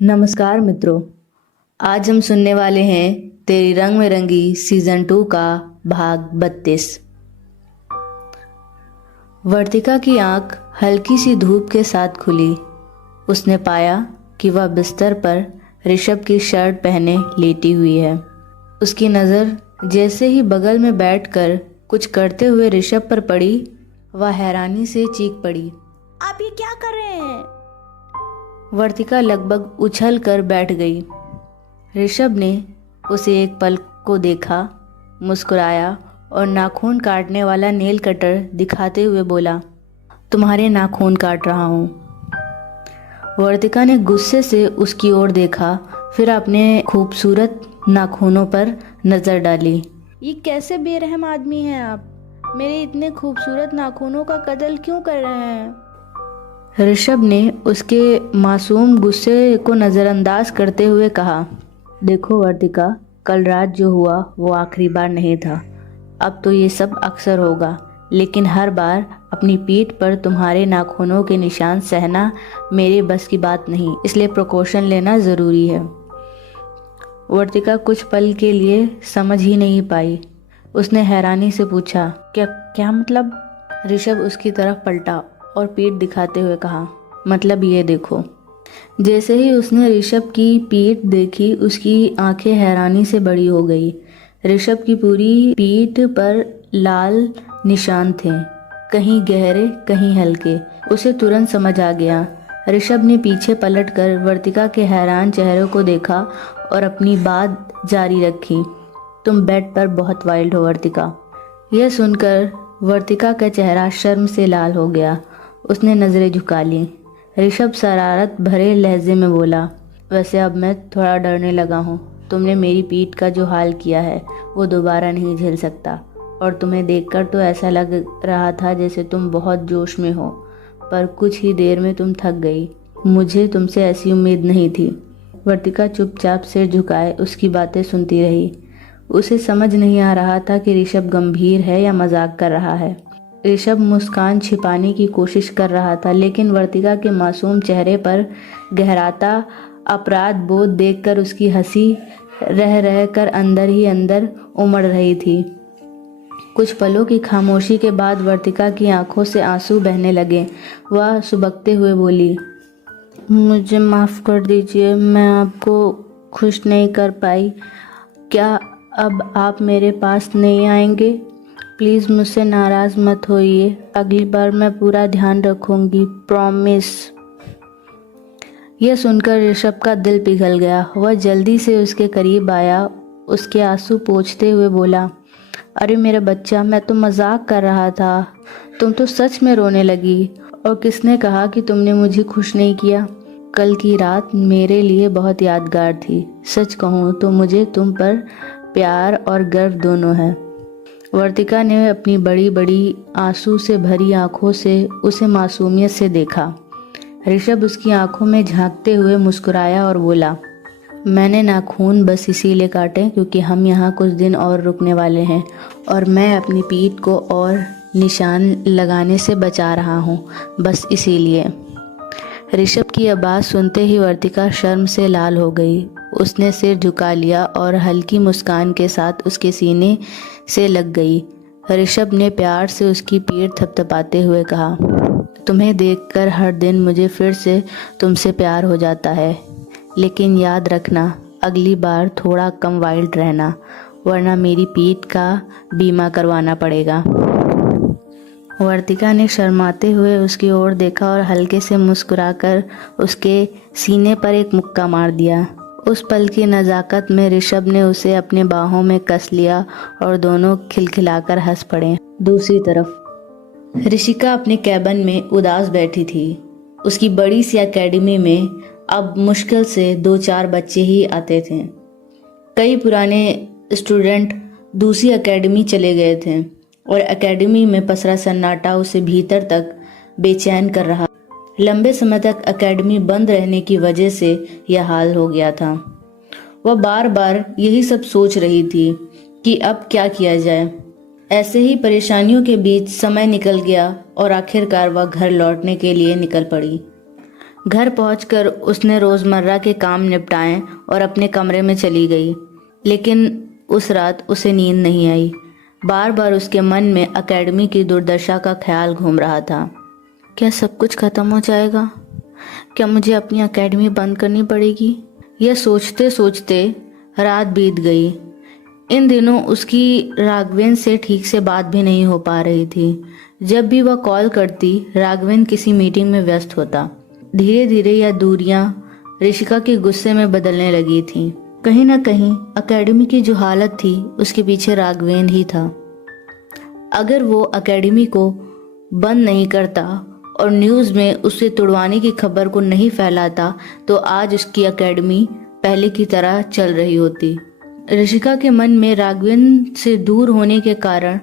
नमस्कार मित्रों। आज हम सुनने वाले हैं तेरी रंग में रंगी सीजन 2 का भाग 32। वर्तिका की आंख हल्की सी धूप के साथ खुली। उसने पाया कि वह बिस्तर पर ऋषभ की शर्ट पहने लेटी हुई है। उसकी नज़र जैसे ही बगल में बैठकर कुछ करते हुए ऋषभ पर पड़ी, वह हैरानी से चीख पड़ी, आप ये क्या कर रहे हैं? वर्तिका लगभग उछल कर बैठ गई। ऋषभ ने उसे एक पल को देखा, मुस्कुराया और नाखून काटने वाला नेल कटर दिखाते हुए बोला, तुम्हारे नाखून काट रहा हूँ। वर्तिका ने गुस्से से उसकी ओर देखा, फिर अपने खूबसूरत नाखूनों पर नज़र डाली। ये कैसे बेरहम आदमी हैं आप? मेरे इतने खूबसूरत नाखूनों का कत्ल क्यों कर रहे हैं? ऋषभ ने उसके मासूम गुस्से को नज़रअंदाज करते हुए कहा, देखो वर्तिका, कल रात जो हुआ वो आखिरी बार नहीं था। अब तो ये सब अक्सर होगा, लेकिन हर बार अपनी पीठ पर तुम्हारे नाखूनों के निशान सहना मेरे बस की बात नहीं, इसलिए प्रिकॉशन लेना ज़रूरी है। वर्तिका कुछ पल के लिए समझ ही नहीं पाई। उसने हैरानी से पूछा, क्या मतलब? ऋषभ उसकी तरफ पलटा और पीठ दिखाते हुए कहा, मतलब ये देखो। जैसे ही उसने ऋषभ की पीठ देखी, उसकी आंखें हैरानी से बड़ी हो गई। ऋषभ की पूरी पीठ पर लाल निशान थे, कहीं गहरे कहीं हल्के। उसे तुरंत समझ आ गया। ऋषभ ने पीछे पलटकर वर्तिका के हैरान चेहरे को देखा और अपनी बात जारी रखी, तुम बेड पर बहुत वाइल्ड हो वर्तिका। यह सुनकर वर्तिका का चेहरा शर्म से लाल हो गया। उसने नज़रें झुका ली। ऋषभ शरारत भरे लहजे में बोला, वैसे अब मैं थोड़ा डरने लगा हूँ। तुमने मेरी पीठ का जो हाल किया है वो दोबारा नहीं झेल सकता, और तुम्हें देखकर तो ऐसा लग रहा था जैसे तुम बहुत जोश में हो, पर कुछ ही देर में तुम थक गई। मुझे तुमसे ऐसी उम्मीद नहीं थी। वर्तिका चुपचाप सिर झुकाए उसकी बातें सुनती रही। उसे समझ नहीं आ रहा था कि ऋषभ गंभीर है या मजाक कर रहा है। ऋषभ मुस्कान छिपाने की कोशिश कर रहा था, लेकिन वर्तिका के मासूम चेहरे पर गहराता अपराध बोध देखकर उसकी हंसी रह रह कर अंदर ही अंदर उमड़ रही थी। कुछ पलों की खामोशी के बाद वर्तिका की आंखों से आंसू बहने लगे। वह सुबकते हुए बोली, मुझे माफ़ कर दीजिए, मैं आपको खुश नहीं कर पाई। क्या अब आप मेरे पास नहीं आएंगे? प्लीज़ मुझसे नाराज़ मत होइए। अगली बार मैं पूरा ध्यान रखूंगी, प्रॉमिस। यह सुनकर ऋषभ का दिल पिघल गया। वह जल्दी से उसके करीब आया, उसके आंसू पोंछते हुए बोला, अरे मेरा बच्चा, मैं तो मजाक कर रहा था, तुम तो सच में रोने लगी। और किसने कहा कि तुमने मुझे खुश नहीं किया? कल की रात मेरे लिए बहुत यादगार थी। सच कहूँ तो मुझे तुम पर प्यार और गर्व दोनों है। वर्तिका ने अपनी बड़ी बड़ी आंसू से भरी आंखों से उसे मासूमियत से देखा। ऋषभ उसकी आंखों में झांकते हुए मुस्कुराया और बोला, मैंने नाखून बस इसीलिए काटे क्योंकि हम यहाँ कुछ दिन और रुकने वाले हैं, और मैं अपनी पीठ को और निशान लगाने से बचा रहा हूँ, बस इसीलिए। ऋषभ की आवाज़ सुनते ही वर्तिका शर्म से लाल हो गई। उसने सिर झुका लिया और हल्की मुस्कान के साथ उसके सीने से लग गई। ऋषभ ने प्यार से उसकी पीठ थपथपाते हुए कहा, तुम्हें देखकर हर दिन मुझे फिर से तुमसे प्यार हो जाता है, लेकिन याद रखना, अगली बार थोड़ा कम वाइल्ड रहना, वरना मेरी पीठ का बीमा करवाना पड़ेगा। वर्तिका ने शर्माते हुए उसकी ओर देखा और हल्के से मुस्कुराकर उसके सीने पर एक मुक्का मार दिया। उस पल की नज़ाकत में ऋषभ ने उसे अपने बाहों में कस लिया और दोनों खिलखिलाकर हंस पड़े। दूसरी तरफ ऋषिका अपने कैबिन में उदास बैठी थी। उसकी बड़ी सी एकेडमी में अब मुश्किल से 2-4 बच्चे ही आते थे। कई पुराने स्टूडेंट दूसरी एकेडमी चले गए थे और एकेडमी में पसरा सन्नाटा उसे भीतर तक बेचैन कर रहा। लंबे समय तक एकेडमी बंद रहने की वजह से यह हाल हो गया था। वह बार बार यही सब सोच रही थी कि अब क्या किया जाए। ऐसे ही परेशानियों के बीच समय निकल गया और आखिरकार वह घर लौटने के लिए निकल पड़ी। घर पहुंचकर उसने रोज़मर्रा के काम निपटाए और अपने कमरे में चली गई। लेकिन उस रात उसे नींद नहीं आई। बार बार उसके मन में एकेडमी की दुर्दशा का ख्याल घूम रहा था। क्या सब कुछ ख़त्म हो जाएगा? क्या मुझे अपनी एकेडमी बंद करनी पड़ेगी? यह सोचते सोचते रात बीत गई। इन दिनों उसकी राघवेन से ठीक से बात भी नहीं हो पा रही थी। जब भी वह कॉल करती, राघवेन किसी मीटिंग में व्यस्त होता। धीरे धीरे यह दूरियां ऋषिका के गुस्से में बदलने लगी थीं। कहीं ना कहीं एकेडमी की जो हालत थी उसके पीछे राघवेन ही था। अगर वो एकेडमी को बंद नहीं करता और न्यूज़ में उसे तुड़वाने की खबर को नहीं फैलाता तो आज उसकी एकेडमी पहले की तरह चल रही होती। ऋषिका के मन में राघवेन से दूर होने के कारण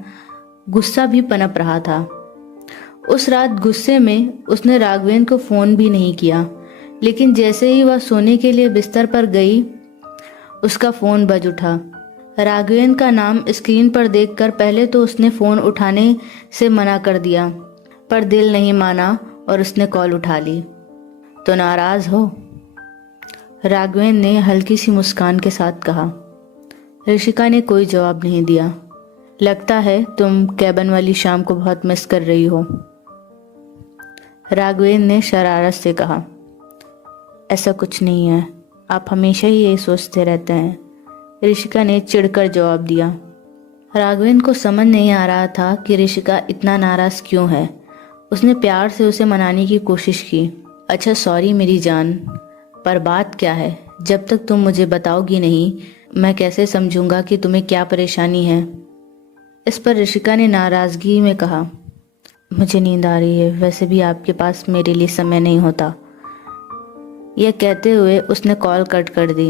गुस्सा भी पनप रहा था। उस रात गुस्से में उसने राघवेन को फ़ोन भी नहीं किया, लेकिन जैसे ही वह सोने के लिए बिस्तर पर गई उसका फ़ोन बज उठा। राघवेन का नाम स्क्रीन पर देखकर पहले तो उसने फ़ोन उठाने से मना कर दिया, पर दिल नहीं माना और उसने कॉल उठा ली। तो नाराज़ हो? राघवेन ने हल्की सी मुस्कान के साथ कहा। ऋषिका ने कोई जवाब नहीं दिया। लगता है तुम कैबिन वाली शाम को बहुत मिस कर रही हो, राघवेन ने शरारत से कहा। ऐसा कुछ नहीं है, आप हमेशा ही यही सोचते रहते हैं, ऋषिका ने चिढ़कर जवाब दिया। राघवेन को समझ नहीं आ रहा था कि ऋषिका इतना नाराज़ क्यों है। उसने प्यार से उसे मनाने की कोशिश की। अच्छा सॉरी मेरी जान, पर बात क्या है? जब तक तुम मुझे बताओगी नहीं मैं कैसे समझूंगा कि तुम्हें क्या परेशानी है? इस पर ऋषिका ने नाराज़गी में कहा, मुझे नींद आ रही है, वैसे भी आपके पास मेरे लिए समय नहीं होता। यह कहते हुए उसने कॉल कट कर दी,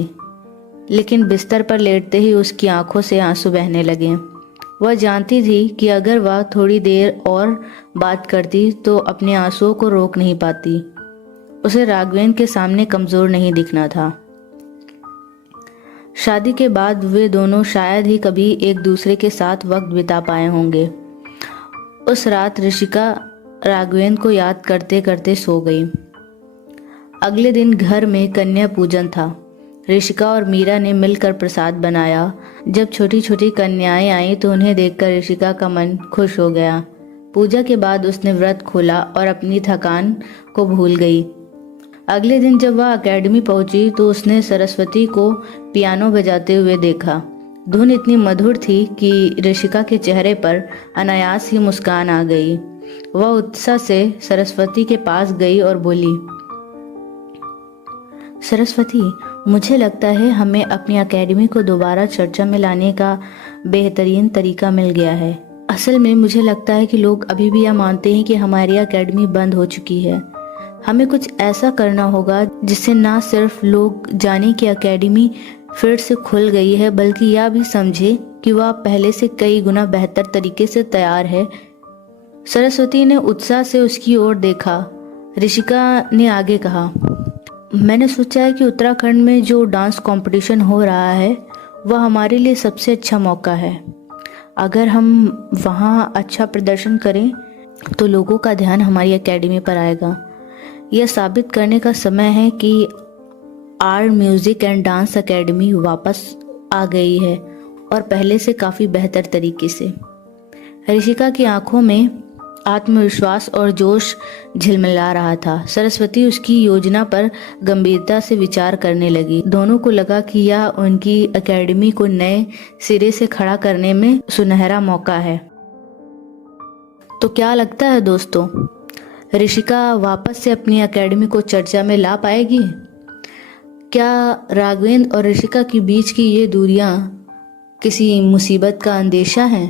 लेकिन बिस्तर पर लेटते ही उसकी आंखों से आंसू बहने लगे। वह जानती थी कि अगर वह थोड़ी देर और बात करती तो अपने आंसुओं को रोक नहीं पाती। उसे राघवेन के सामने कमज़ोर नहीं दिखना था। शादी के बाद वे दोनों शायद ही कभी एक दूसरे के साथ वक्त बिता पाए होंगे। उस रात ऋषिका राघवेन को याद करते करते सो गई। अगले दिन घर में कन्या पूजन था। ऋषिका और मीरा ने मिलकर प्रसाद बनाया। जब छोटी छोटी कन्याएं आईं तो उन्हें देखकर ऋषिका का मन खुश हो गया। पूजा के बाद उसने व्रत खोला और अपनी थकान को भूल गई। अगले दिन जब वह एकेडमी पहुंची तो उसने सरस्वती को पियानो बजाते हुए देखा। धुन इतनी मधुर थी कि ऋषिका के चेहरे पर अनायास ही मुस्कान आ गई। वह उत्साह से सरस्वती के पास गई और बोली, सरस्वती, मुझे लगता है हमें अपनी एकेडमी को दोबारा चर्चा में लाने का बेहतरीन तरीका मिल गया है। असल में मुझे लगता है कि लोग अभी भी यह मानते हैं कि हमारी एकेडमी बंद हो चुकी है। हमें कुछ ऐसा करना होगा जिससे ना सिर्फ लोग जाने कि एकेडमी फिर से खुल गई है, बल्कि यह भी समझे कि वह पहले से कई गुना बेहतर तरीके से तैयार है। सरस्वती ने उत्साह से उसकी ओर देखा। ऋषिका ने आगे कहा, मैंने सोचा है कि उत्तराखंड में जो डांस कंपटीशन हो रहा है वह हमारे लिए सबसे अच्छा मौका है। अगर हम वहाँ अच्छा प्रदर्शन करें तो लोगों का ध्यान हमारी एकेडमी पर आएगा। यह साबित करने का समय है कि art music and dance academy वापस आ गई है और पहले से काफ़ी बेहतर तरीके से। ऋषिका की आंखों में आत्मविश्वास और जोश झिलमिला रहा था। सरस्वती उसकी योजना पर गंभीरता से विचार करने लगी। दोनों को लगा कि यह उनकी एकेडमी को नए सिरे से खड़ा करने में सुनहरा मौका है। तो क्या लगता है दोस्तों, ऋषिका वापस से अपनी एकेडमी को चर्चा में ला पाएगी? क्या राघवेन और ऋषिका के बीच की ये दूरियां किसी मुसीबत का अंदेशा है?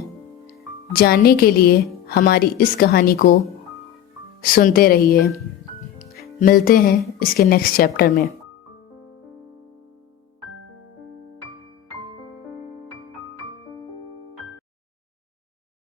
जानने के लिए हमारी इस कहानी को सुनते रहिए। मिलते हैं इसके नेक्स्ट चैप्टर में।